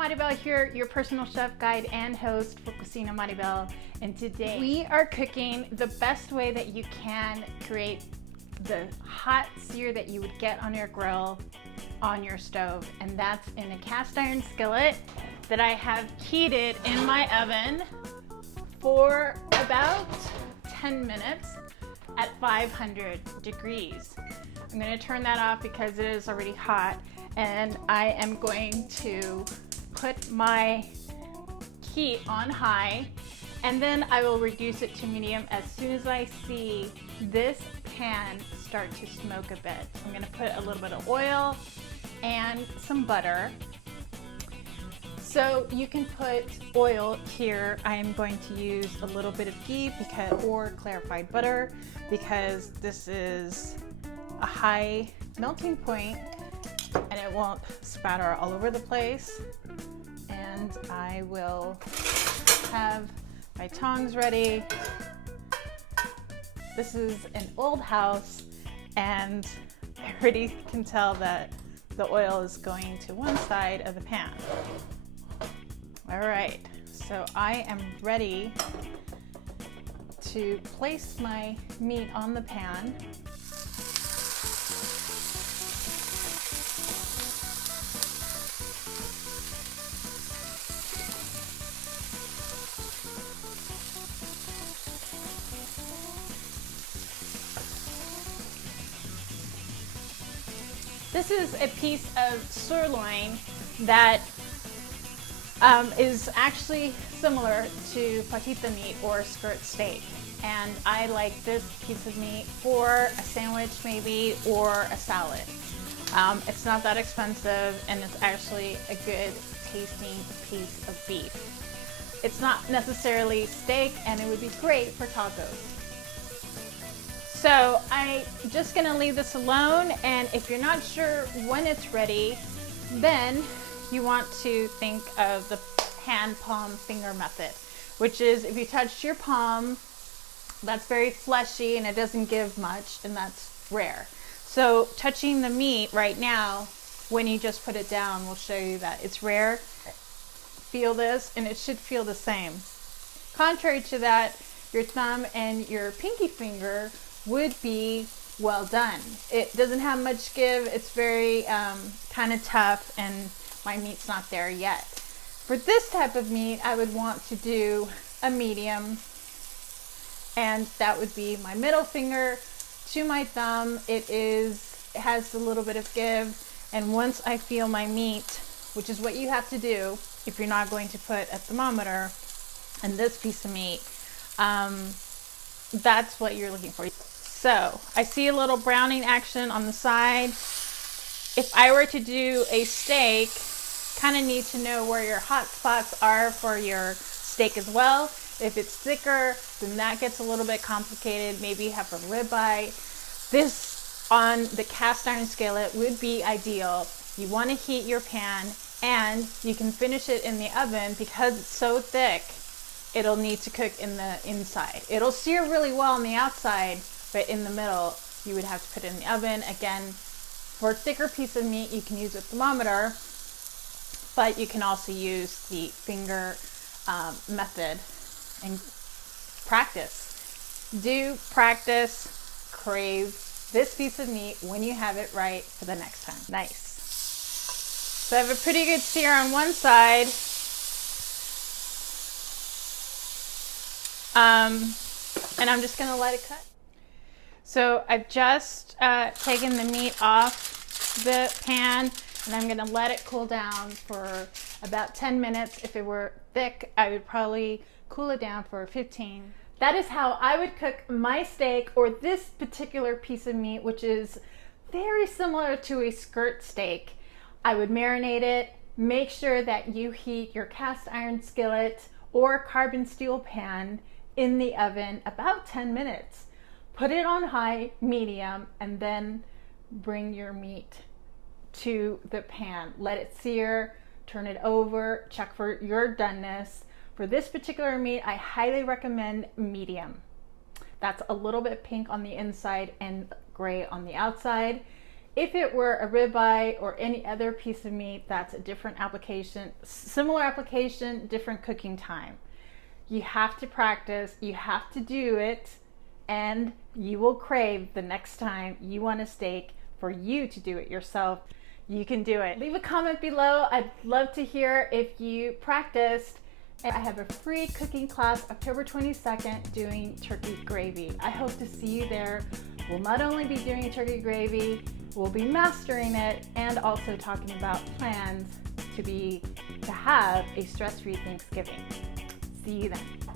Maribel here, your personal chef guide and host for Cocina Maribel. And today we are cooking the best way that you can create the hot sear that you would get on your grill on your stove. And that's in a cast iron skillet that I have heated in my oven for about 10 minutes at 500 degrees. I'm going to turn that off because it is already hot, and I am going to put my heat on high, and then I will reduce it to medium as soon as I see this pan start to smoke a bit. I'm going to put a little bit of oil and some butter. So you can put oil here. I am going to use a little bit of ghee or clarified butter because this is a high melting point and it won't spatter all over the place. And I will have my tongs ready. This is an old house and I already can tell that the oil is going to one side of the pan. All right, so I am ready to place my meat on the pan. This is a piece of sirloin that is actually similar to patita meat or skirt steak. And I like this piece of meat for a sandwich maybe or a salad. It's not that expensive and it's actually a good tasting piece of beef. It's not necessarily steak and it would be great for tacos. So I'm just gonna leave this alone, and if you're not sure when it's ready, then you want to think of the hand, palm, finger method, which is if you touch your palm, that's very fleshy and it doesn't give much, and that's rare. So touching the meat right now, when you just put it down, will show you that it's rare. Feel this, and it should feel the same. Contrary to that, your thumb and your pinky finger would be well done. It doesn't have much give. It's very kind of tough, and my meat's not there yet. For this type of meat, I would want to do a medium, and that would be my middle finger to my thumb. It has a little bit of give, and once I feel my meat, which is what you have to do if you're not going to put a thermometer in this piece of meat, that's what you're looking for. So I see a little browning action on the side. If I were to do a steak, kind of need to know where your hot spots are for your steak as well. If it's thicker, then that gets a little bit complicated. Maybe you have a ribeye. This on the cast iron skillet would be ideal. You want to heat your pan, and you can finish it in the oven because it's so thick. It'll need to cook in the inside. It'll sear really well on the outside, but in the middle, you would have to put it in the oven. Again, for a thicker piece of meat, you can use a thermometer, but you can also use the finger method and practice. Do practice, crave this piece of meat when you have it right for the next time. Nice. So I have a pretty good sear on one side. And I'm just gonna let it cut. So I've just taken the meat off the pan, and I'm gonna let it cool down for about 10 minutes. If it were thick, I would probably cool it down for 15. That is how I would cook my steak, or this particular piece of meat, which is very similar to a skirt steak. I would marinate it. Make sure that you heat your cast iron skillet or carbon steel pan in the oven about 10 minutes. Put it on high, medium, and then bring your meat to the pan. Let it sear, turn it over, check for your doneness. For this particular meat, I highly recommend medium. That's a little bit pink on the inside and gray on the outside. If it were a ribeye or any other piece of meat, that's a different application, similar application, different cooking time. You have to practice, you have to do it, and you will crave the next time you want a steak for you to do it yourself. You can do it. Leave a comment below. I'd love to hear if you practiced. And I have a free cooking class October 22nd doing turkey gravy. I hope to see you there. We'll not only be doing turkey gravy, we'll be mastering it and also talking about plans to have a stress-free Thanksgiving. See you then.